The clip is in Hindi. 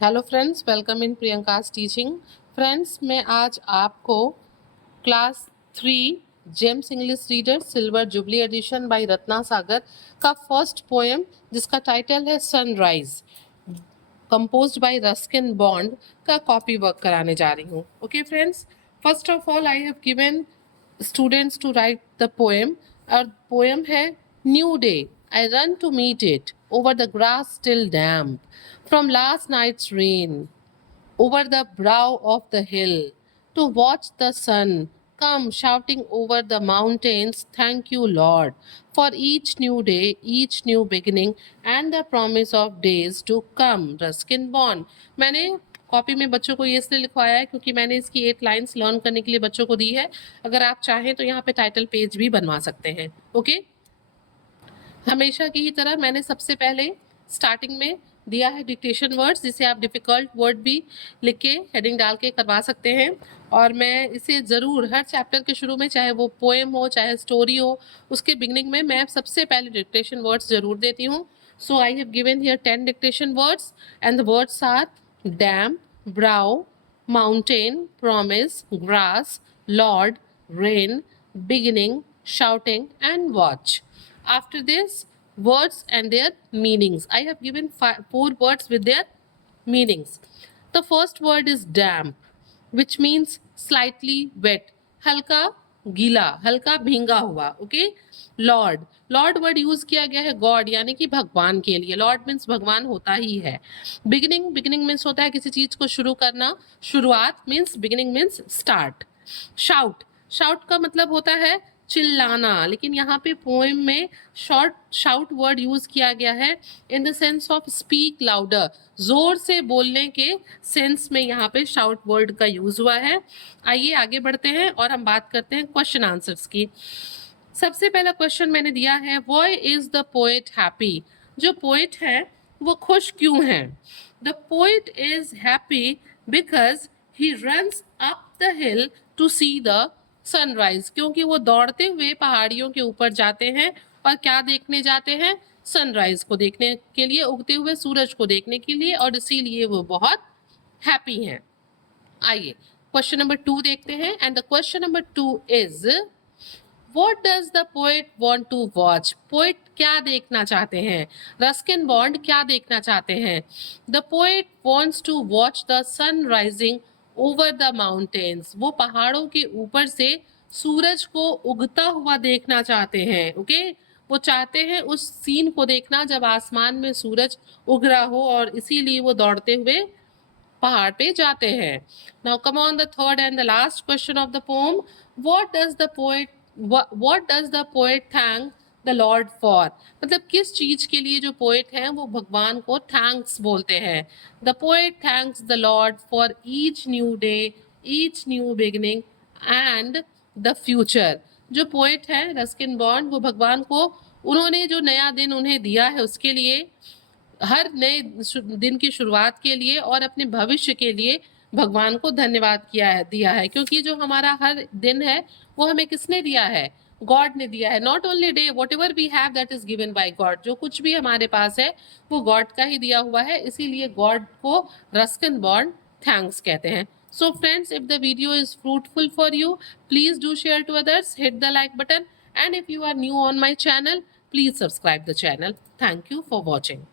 Hello friends, welcome in Priyanka's teaching. Friends, मैं आज आपको class 3 gems English reader silver jubilee edition by Ratna Sagar का फर्स्ट पोएम, जिसका टाइटल है sunrise, composed by Ruskin Bond, का कॉपी वर्क कराने जा रही हूँ। Okay friends, first of all I have given students to write the poem. और पोएम है new day, I run to meet it over the grass still damp from last nights rain, over the brow of the hill, to watch the sun come shouting over the mountains, thank you, Lord, for each new day, each new beginning, and the promise of days to come. Ruskin Bond। मैंने कॉपी में बच्चों को ये इसलिए लिखवाया है क्योंकि मैंने इसकी 8 लाइन्स लर्न करने के लिए बच्चों को दी है। अगर आप चाहें तो यहाँ पे टाइटल पेज भी बनवा सकते हैं। ओके, हमेशा की ही तरह मैंने सबसे पहले स्टार्टिंग में दिया है डिक्टेशन वर्ड्स, जिसे आप डिफ़िकल्ट वर्ड भी लिख के हेडिंग डाल के करवा सकते हैं। और मैं इसे ज़रूर हर चैप्टर के शुरू में, चाहे वो पोएम हो चाहे स्टोरी हो, उसके बिगनिंग में मैं सबसे पहले डिक्टेशन वर्ड्स ज़रूर देती हूँ। So I have given here 10 dictation words and the words are damp, brow, mountain, promise, grass, lord, rain, beginning, shouting, and watch. After this, words and their meanings. I have given 4 words with their meanings. The first word is damp, which means slightly wet, हल्का गीला, हल्का भींगा हुआ। Okay, Lord, Lord word use किया गया है गॉड यानी कि भगवान के लिए। लॉर्ड मीन्स भगवान होता ही है। बिगिनिंग, बिगिनिंग मीन्स होता है किसी चीज को शुरू करना, शुरुआत means beginning means start. Shout, shout का मतलब होता है चिल्लाना, लेकिन यहाँ पे पोएम में शॉर्ट शाउट वर्ड यूज किया गया है in the sense of speak louder, जोर से बोलने के सेंस में यहाँ पे शाउट वर्ड का यूज हुआ है। आइए आगे बढ़ते हैं और हम बात करते हैं क्वेश्चन आंसर्स की। सबसे पहला क्वेश्चन मैंने दिया है, why is the poet happy? जो पोएट है वो खुश क्यों है? The poet is happy because he runs up the hill to see the sunrise, क्योंकि वो दौड़ते हुए पहाड़ियों के ऊपर जाते हैं और क्या देखने जाते हैं? सनराइज को देखने के लिए, उगते हुए सूरज को देखने के लिए, और इसीलिए वो बहुत हैप्पी हैं। आइए क्वेश्चन नंबर 2 देखते हैं। And the question number 2 is, What does the poet want to watch? Poet क्या देखना चाहते हैं? रस्किन बॉन्ड क्या देखना चाहते हैं? The poet wants to watch the sun rising over the mountains. वो पहाड़ों के ऊपर से सूरज को उगता हुआ देखना चाहते हैं। ओके, वो चाहते हैं उस सीन को देखना जब आसमान में सूरज उग रहा हो, और इसीलिए वो दौड़ते हुए पहाड़ पे जाते हैं। Now come on the third and the last question of the poem. What does the poet thank the Lord for? मतलब किस चीज के लिए जो पोएट हैं वो भगवान को थैंक्स बोलते हैं? The poet thanks the Lord for each new day, each new beginning and the future. जो पोएट है रस्किन बॉन्ड, वो भगवान को उन्होंने जो नया दिन उन्हें दिया है उसके लिए, हर नए दिन की शुरुआत के लिए और अपने भविष्य के लिए भगवान को धन्यवाद दिया है, क्योंकि जो हमारा हर दिन है वो हमें किसने दिया है? गॉड ने दिया है। Not only day, whatever we have that is given by God. जो कुछ भी हमारे पास है वो गॉड का ही दिया हुआ है, इसीलिए गॉड को रस्किन बॉन्ड थैंक्स कहते हैं। So friends, if the video is fruitful for you, please do share to others, hit the like button, and if you are new on my channel, please subscribe the channel. Thank you for watching.